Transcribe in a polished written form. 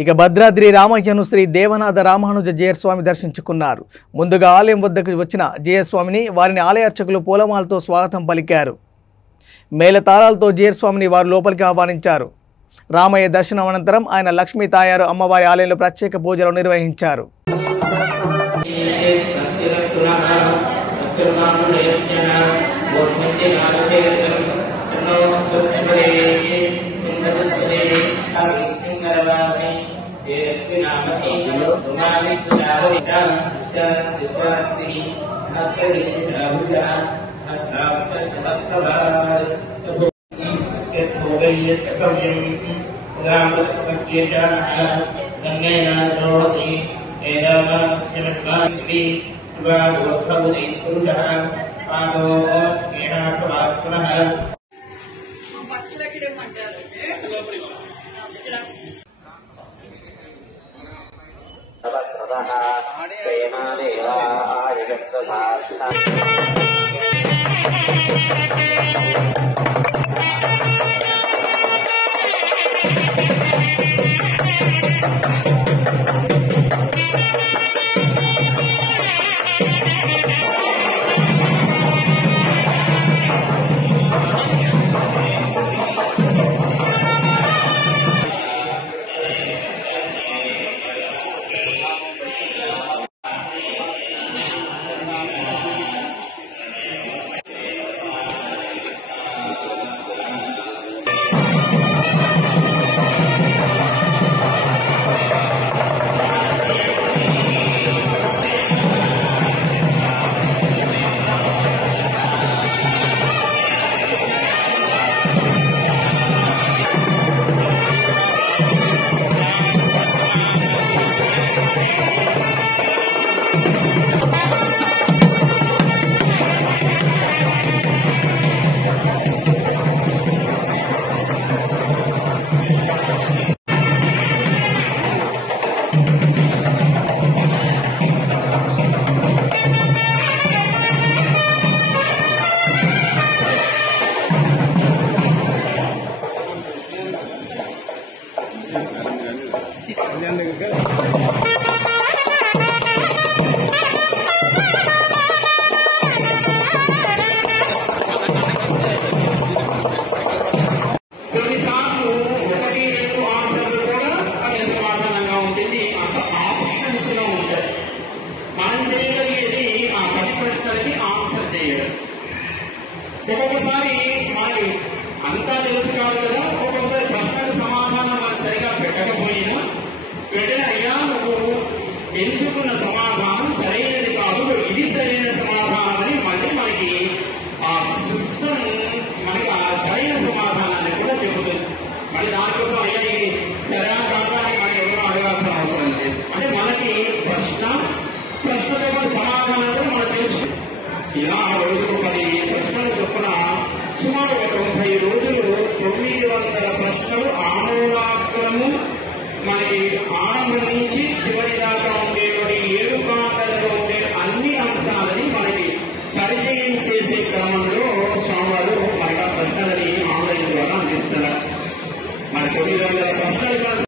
ఇక భద్రాద్రి రామయ్యను శ్రీ దేవనాథ రామానుజ జయస్వామి దర్శించుకున్నారు. ముందుగా ఆలయం వద్దకు వచ్చిన జయస్వామిని వారిని ఆలయ అర్చకులు పూలమాలతో స్వాగతం పలికారు. మేళతాళాలతో జయస్వామిని వారు లోపలికి ఆహ్వానించారు. రామయ్య దర్శనం అనంతరం ఆయన లక్ష్మీ తాయారు అమ్మవారి ఆలయంలో ప్రత్యేక పూజలు నిర్వహించారు. ఒక్కొక్కసారి మనకి అంతా తెలుసు కాదు కదా, ఒక్కొక్కసారి ప్రశ్నకు సమాధానం మనం సరిగా పెట్టకపోయినా అయ్యా నువ్వు ఎంచుకున్న సమాధానం సరైనది కాదు, ఇది సరైన సమాధానం అని మళ్ళీ మనకి ఆ సిస్టమ్ మనకి ఆ సరైన సమాధానాన్ని కూడా చెబుతుంది. మళ్ళీ దానికోసం అయ్యా ఇది సరైన కాదా అని మనకి ఎవరో అడగాల్సిన అవసరం లేదు. అంటే మనకి ప్రశ్నతో సమాధానం కూడా మనకు తెలుసు. ఇలా రోజుకు 10 ప్రశ్నలు చొప్పున సుమారు 90 రోజులు 900 ప్రశ్నలు ఆమూలాగ్రము మనకి ఆరంభం నుంచి చివరి దాకా